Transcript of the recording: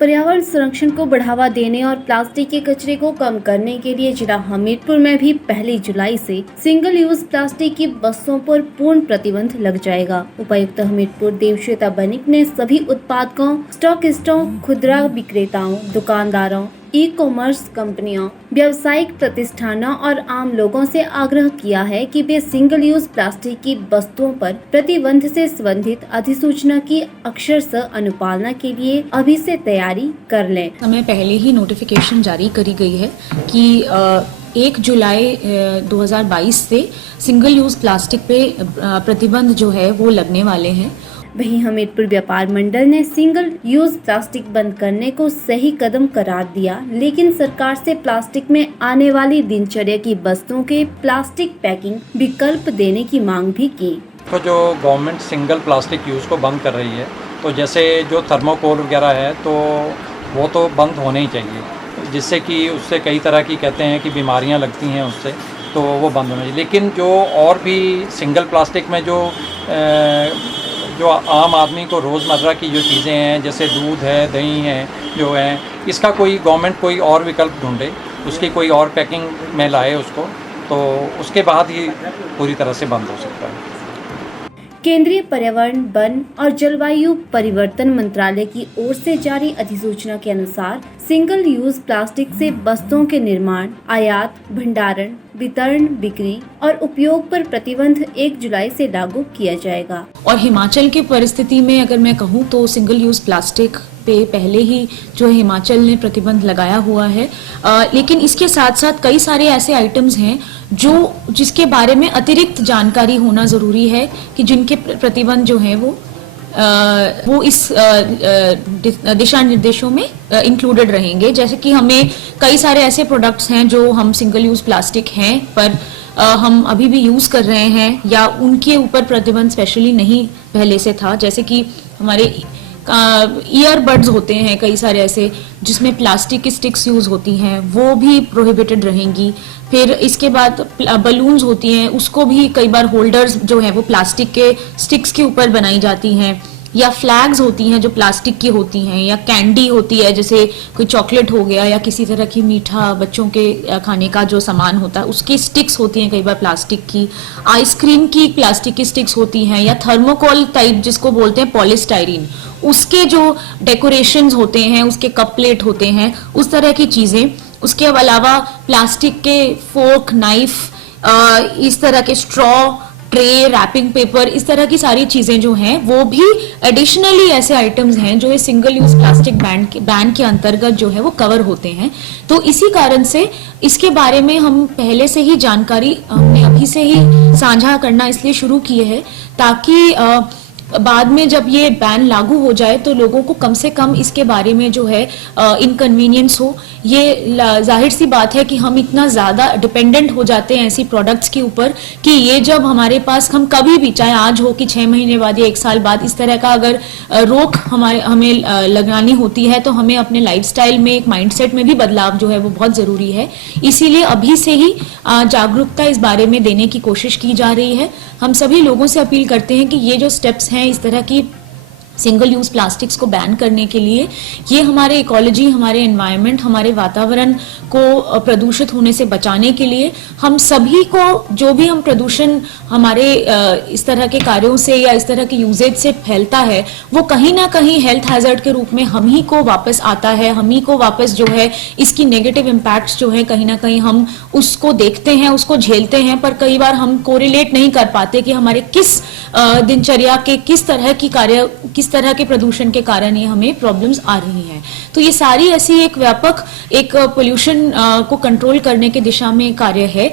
पर्यावरण संरक्षण को बढ़ावा देने और प्लास्टिक के कचरे को कम करने के लिए जिला हमीरपुर में भी 1 जुलाई से सिंगल यूज प्लास्टिक की वस्तुओं पर पूर्ण प्रतिबंध लग जाएगा। उपायुक्त हमीरपुर देवश्वेता बनिक ने सभी उत्पादकों, स्टॉकिस्टों, खुदरा विक्रेताओं, दुकानदारों, ई कॉमर्स कंपनियों, व्यावसायिक प्रतिष्ठानों और आम लोगों से आग्रह किया है कि वे सिंगल यूज प्लास्टिक की वस्तुओं पर प्रतिबंध से संबंधित अधिसूचना की अक्षरशः अनुपालना के लिए अभी से तैयारी कर लें। हमें पहले ही नोटिफिकेशन जारी करी गई है कि 1 जुलाई 2022 से सिंगल यूज प्लास्टिक पे प्रतिबंध जो है वो लगने वाले हैं। वहीं हमीरपुर व्यापार मंडल ने सिंगल यूज प्लास्टिक बंद करने को सही कदम करार दिया, लेकिन सरकार से प्लास्टिक में आने वाली दिनचर्या की वस्तुओं के प्लास्टिक पैकिंग विकल्प देने की मांग भी की। तो जो गवर्नमेंट सिंगल प्लास्टिक यूज़ को बंद कर रही है, तो जैसे जो थर्मोकोल वगैरह है तो वो तो बंद होने ही चाहिए, जिससे कि उससे कई तरह की कहते हैं कि बीमारियां लगती हैं उससे, तो वो बंद होना चाहिए। लेकिन जो और भी सिंगल प्लास्टिक में जो आम आदमी को रोज़मर्रा की जो चीज़ें हैं, जैसे दूध है, दही है, जो है, इसका कोई गवर्नमेंट कोई और विकल्प ढूंढे, उसकी कोई और पैकिंग में लाए उसको, तो उसके बाद ही पूरी तरह से बंद हो सकता है। केंद्रीय पर्यावरण, वन और जलवायु परिवर्तन मंत्रालय की ओर से जारी अधिसूचना के अनुसार सिंगल यूज प्लास्टिक से वस्तुओं के निर्माण, आयात, भंडारण, वितरण, बिक्री और उपयोग पर प्रतिबंध 1 जुलाई से लागू किया जाएगा। और हिमाचल की परिस्थिति में अगर मैं कहूँ तो सिंगल यूज प्लास्टिक पे पहले ही जो है हिमाचल ने प्रतिबंध लगाया हुआ है, लेकिन इसके साथ साथ कई सारे ऐसे आइटम्स हैं जिसके बारे में अतिरिक्त जानकारी होना जरूरी है कि जिनके प्रतिबंध जो है वो इस दिशा निर्देशों में इंक्लूडेड रहेंगे। जैसे कि हमें कई सारे ऐसे प्रोडक्ट्स हैं जो हम सिंगल यूज प्लास्टिक हैं पर हम अभी भी यूज कर रहे हैं या उनके ऊपर प्रतिबंध स्पेशली नहीं पहले से था। जैसे कि हमारे ईयरबड्स होते हैं कई सारे ऐसे जिसमें प्लास्टिक की स्टिक्स यूज होती हैं, वो भी प्रोहिबिटेड रहेंगी। फिर इसके बाद बलून्स होती हैं, उसको भी कई बार होल्डर्स जो है वो प्लास्टिक के स्टिक्स के ऊपर बनाई जाती हैं, या फ्लैग्स होती हैं जो प्लास्टिक की होती हैं, या कैंडी होती है जैसे कोई चॉकलेट हो गया या किसी तरह की मीठा बच्चों के खाने का जो सामान होता है उसकी स्टिक्स होती हैं कई बार प्लास्टिक की, आइसक्रीम की प्लास्टिक की स्टिक्स होती हैं, या थर्मोकोल टाइप जिसको बोलते हैं पॉलीस्टाइरीन, उसके जो डेकोरेशंस होते हैं, उसके कप प्लेट होते हैं, उस तरह की चीजें। उसके अलावा प्लास्टिक के फोर्क, नाइफ, इस तरह के स्ट्रॉ, ट्रे, रैपिंग पेपर, इस तरह की सारी चीजें जो हैं वो भी एडिशनली ऐसे आइटम्स हैं जो इस सिंगल यूज प्लास्टिक बैन के अंतर्गत जो है वो कवर होते हैं। तो इसी कारण से इसके बारे में हम पहले से ही जानकारी हमने अभी से ही साझा करना इसलिए शुरू किए है ताकि बाद में जब ये बैन लागू हो जाए तो लोगों को कम से कम इसके बारे में जो है इनकन्वीनियंस हो। ये जाहिर सी बात है कि हम इतना ज़्यादा डिपेंडेंट हो जाते हैं ऐसी प्रोडक्ट्स के ऊपर कि ये जब हमारे पास हम कभी भी, चाहे आज हो कि 6 महीने बाद या 1 साल बाद, इस तरह का अगर रोक हमें लगानी होती है तो हमें अपने लाइफस्टाइल में, एक माइंडसेट में भी बदलाव जो है वो बहुत ज़रूरी है। इसीलिए अभी से ही जागरूकता इस बारे में देने की कोशिश की जा रही है। हम सभी लोगों से अपील करते हैं कि ये जो स्टेप्स हैं इस तरह की सिंगल यूज प्लास्टिक्स को बैन करने के लिए, ये हमारे इकोलॉजी, हमारे एनवायरनमेंट, हमारे वातावरण को प्रदूषित होने से बचाने के लिए हम सभी को, जो भी हम प्रदूषण हमारे इस तरह के कार्यों से या इस तरह के यूजेज से फैलता है वो कहीं ना कहीं हेल्थ हैजर्ड के रूप में हम ही को वापस आता है, हम ही को वापस जो है इसकी नेगेटिव इम्पैक्ट्स जो है कहीं ना कहीं हम उसको देखते हैं, उसको झेलते हैं, पर कई बार हम कोरिलेट नहीं कर पाते कि हमारे किस दिनचर्या के किस तरह के प्रदूषण के कारण ये हमें प्रॉब्लम्स आ रही हैं। तो ये सारी ऐसी एक व्यापक एक पोल्यूशन को कंट्रोल करने की दिशा में कार्य है